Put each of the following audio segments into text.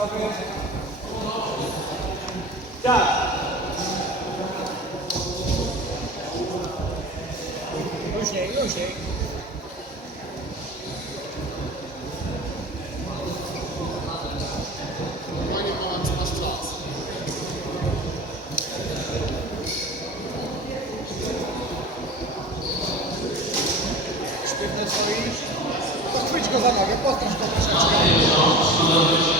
gotowy. Tak. Luźniej, luźniej. Sztywny stoisz. To chwyć go za nogę, postrasz go troszeczkę.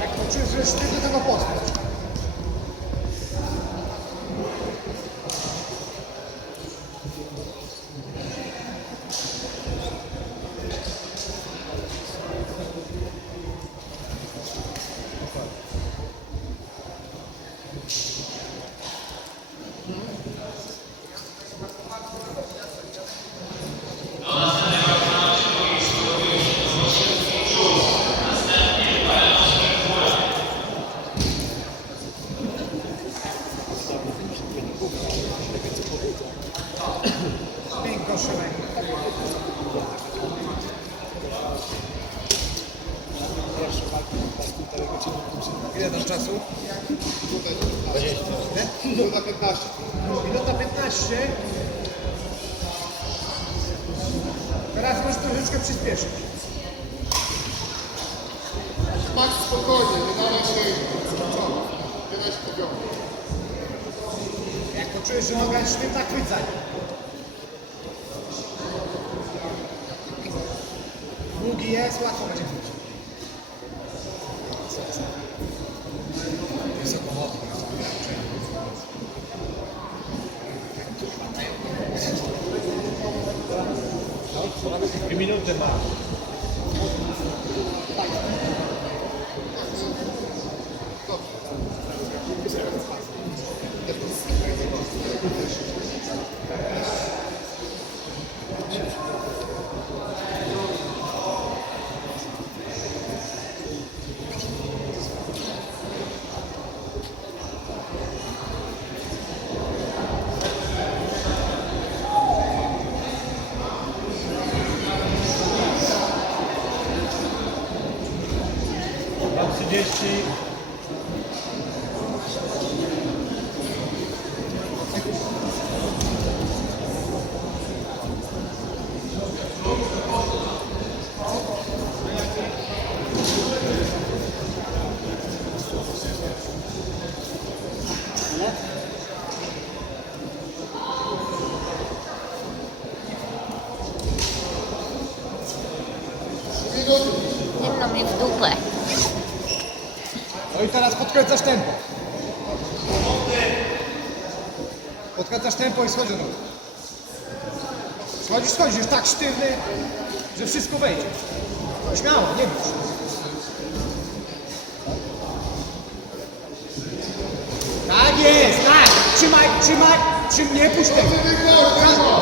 Jak poczujesz, że jest sztywny, to go postrasz. Piękno Szymek. Ile dasz czasu? Minuta 15. Minuta 15. Teraz możesz troszeczkę przyspieszyć. Max spokojnie, nie dawaj się. Nie daj się powiązać. Jak poczujesz, że noga jest sztywna, chwycaj. Długi jest, łatwo będzie Dwie minuty ma. Mam Mnie w dupę. No i teraz podkręcasz tempo. Podkręcasz tempo i schodzi do nóg. Schodzisz, schodzisz, tak sztywny, że wszystko wejdzie. Śmiało, nie bój. Tak jest, tak. Trzymaj, trzymaj, trzym, nie puść tego.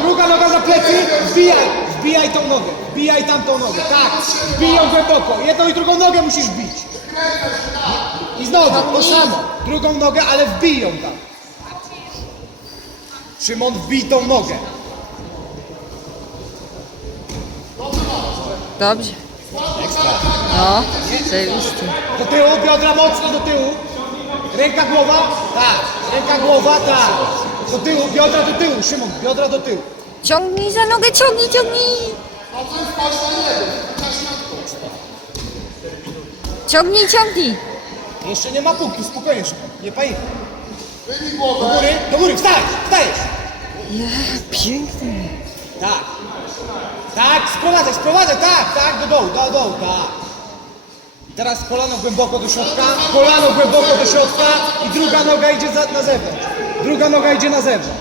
Druga noga za plecy, wbijaj, wbijaj tą nogę, wbijaj tamtą nogę, tak. Wbij ją głęboko, jedną i drugą nogę musisz bić. I znowu, to samo. Drugą nogę, ale wbij ją tam. Szymon, wbij tą nogę. Dobrze. No, zajebisty. Do tyłu, biodra mocno do tyłu. Ręka, głowa, tak. Ręka, głowa, tak. Do tyłu, biodra do tyłu. Szymon, biodra do tyłu. Ciągnij za nogę, ciągnij, ciągnij. Dobrze, wpaść na. Chociaż. Ciągnij, ciągnij. Jeszcze nie ma półki, spokojnie. Nie panikaj. Wyjmij Do głowę. góry, do góry, wstajesz, wstajesz. Ja, piękny. Tak. Tak, sprowadzaj, sprowadzaj, tak, tak, do dołu, do dołu, tak. Teraz kolano głęboko do środka, kolano głęboko do środka i druga noga idzie za, na zewnątrz. Druga noga idzie na zewnątrz.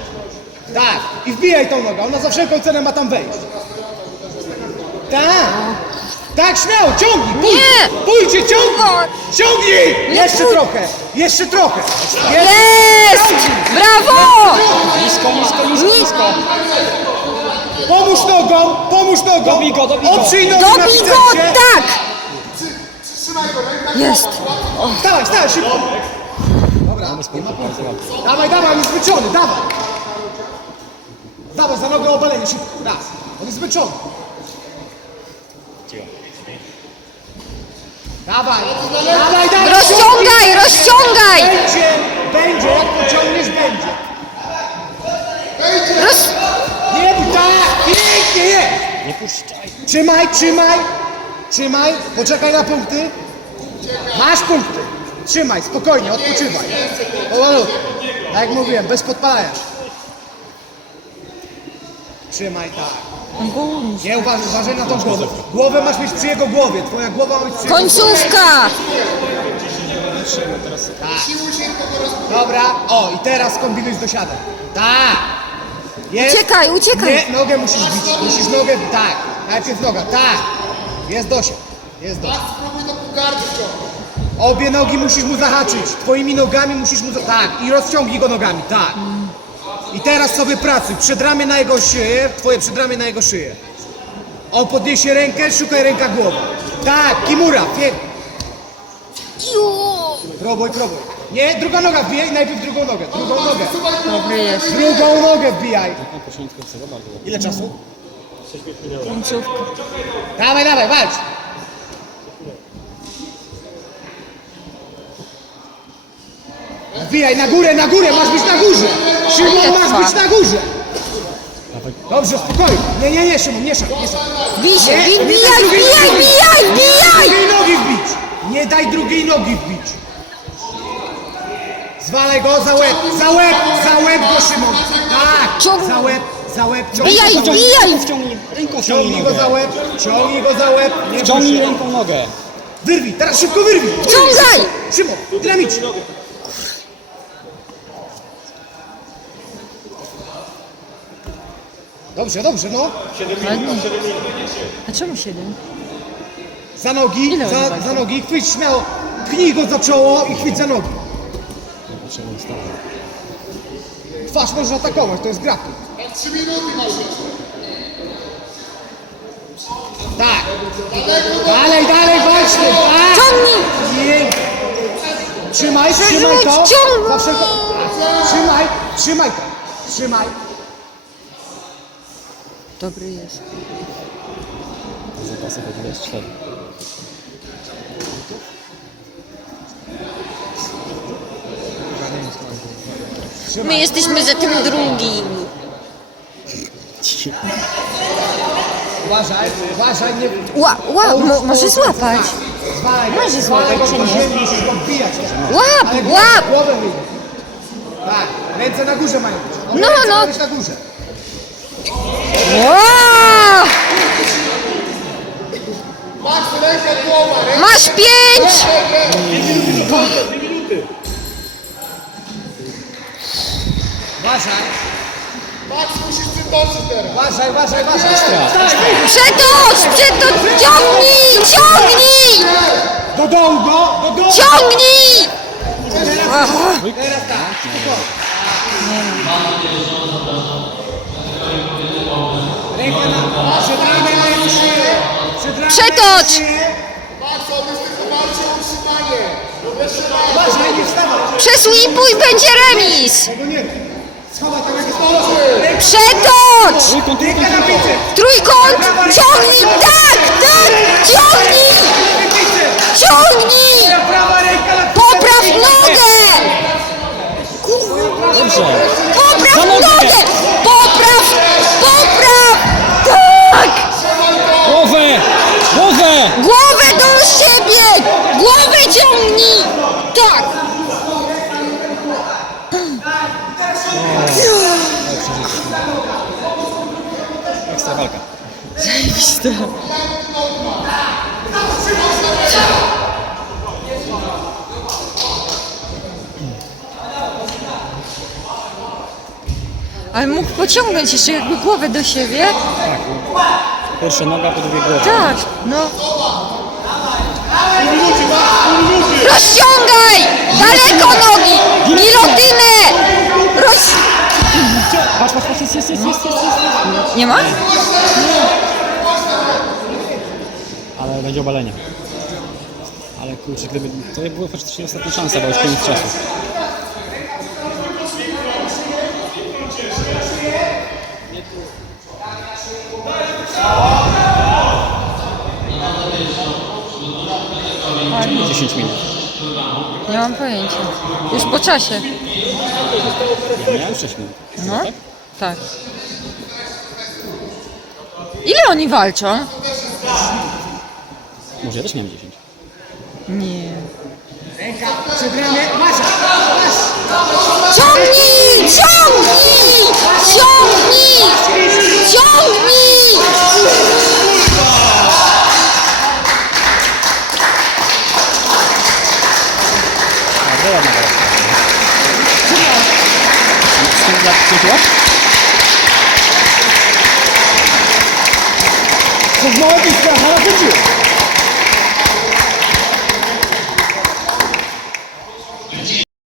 Tak, i wbijaj tą nogę, ona za wszelką cenę ma tam wejść. Tak, tak, śmiało, ciągnij, pójdź, Nie! pójdźcie, ciągnij, ciągnij, Nie jeszcze pójdź. trochę, jeszcze trochę. Jest! Brawo! Nisko, nisko, nisko, nisko. Pomóż nogą, pomóż nogą. Dobij go, dobij go. Oprzyj nogę na Dobij go, tak! Trzymaj go, ręka Jest. Wstawaj, wstawaj, szybko. Dobra, nie ma problemu. Dawaj, dawaj, on jest zmęczony, dawaj. Dawaj, za nogę obalenie, szybko, raz. On jest zmęczony. Dawaj, dawaj, dawaj. Rozciągaj, rozciągaj! Będzie, będzie, jak pociągniesz, będzie. Roz... Nie, tak, pięknie jest. Nie puszczaj. Trzymaj, trzymaj, trzymaj, poczekaj na punkty. Masz punkty. Trzymaj, spokojnie, odpoczywaj. Powolutku. Tak jak mówiłem, bez podpalania. Trzymaj tak. Nie uważaj, uważaj na tą głowę. Głowę masz mieć przy jego głowie. Twoja głowa ma być przy jego. Końcówka! Dobra, o i teraz kombinuj z dosiadem. Tak. Jest. Uciekaj, uciekaj! Nie, nogę musisz bić. Musisz nogę, tak. Najpierw noga, tak. Jest dosiad. Jest dosiad. Spróbuj do. Obie nogi musisz mu zahaczyć. Twoimi nogami musisz mu... za- Tak, i rozciągnij go nogami, tak. I teraz sobie pracuj. Przedramię na jego szyję, twoje przedramię na jego szyję. On podniesie rękę, szukaj ręka głowa. Tak, Kimura, pięknie. Próbuj, próbuj. Nie, druga noga wbijaj, najpierw drugą nogę, drugą nogę. Dobry jest. Drugą nogę wbijaj. Ile czasu? Końcówka. Dawaj, dawaj, walcz. Wbijaj na górę, na górę, masz być na górze. Szymon, masz być na górze. Dobrze, spokojnie. Nie, nie, nie, Szymon, nie szak, nie szak. Bij się, Nie, bij, nie bijaj, daj drugiej bijaj, nogi. bijaj, bijaj! Drugiej nogi wbić. Nie daj drugiej nogi wbić. Zwalaj go za łeb, za łeb, za łeb go, Szymon. Tak, za łeb, za łeb. ciągnij Bijaj, go za łeb. bijaj! Wciągnij ręką Ciągnij go za łeb, ciągnij go za łeb. Nie Wciągnij się. ręką nogę. Wyrwij, teraz szybko wyrwij! Wciągaj! Szymon, dynamicznie! Dobrze, dobrze, no. A czemu siedem? Za nogi, Ile oni za, walczą? za nogi, chwyć śmiało. Pchnij go za czoło i chwyć za nogi. Twarz możesz atakować, to jest grappling. Jak 3 minuty masz jeszcze. Tak. Dalej, dalej, walcz tym, tak. Ciągnij! Trzymaj, trzymaj to. ciągnij. Za wszelką... Trzymaj, trzymaj to. Trzymaj. Dobry jest. Zapasy chodzi jest. My jesteśmy za tym drugim. Uważaj, uważaj, nie... Ła, ła, mo, może złapać. Może złapać, czy nie? Łap, łap! Tak, ręce na górze mają być. No, no. na górze. Ręka. Masz pięć! Uważaj, Max, musisz przytoczyć teraz. uważaj, uważaj, uważaj. Przetocz! Przetocz! Ciągnij! Ciągnij! Do dołu go, do dołu. Ciągnij! Teraz tak, spokojnie. Ręka na... Wstawaj. Przeslipuj, będzie remis! Bicie. Trójkąt! Ciągnij! Tak! Tak! Ciągnij! Ciągnij! Ale mógł pociągnąć jeszcze jakby głowę do siebie. Tak. Pierwsza noga, po drugie głowa. Tak, no. Rozciągaj! Daleko nogi! Gilotynę! Roz... Patrz, patrz, patrz, jest, jest, jest, jest, jest, jest. Nie ma? Ale będzie obalenie. Ale kurczę, gdyby... To była faktycznie ostatnia szansa, bo już koniec czasu. tak 10 minut. Nie mam pojęcia. Już po czasie. Ja miałem 6 minut. No, tak. Ile oni walczą? Może ja też miałem 10. Nie. Ręka przed ramię. Masz, masz. Ciągnij! Ciągnij! Ciągnij! Ciągnij! Ale wrócił.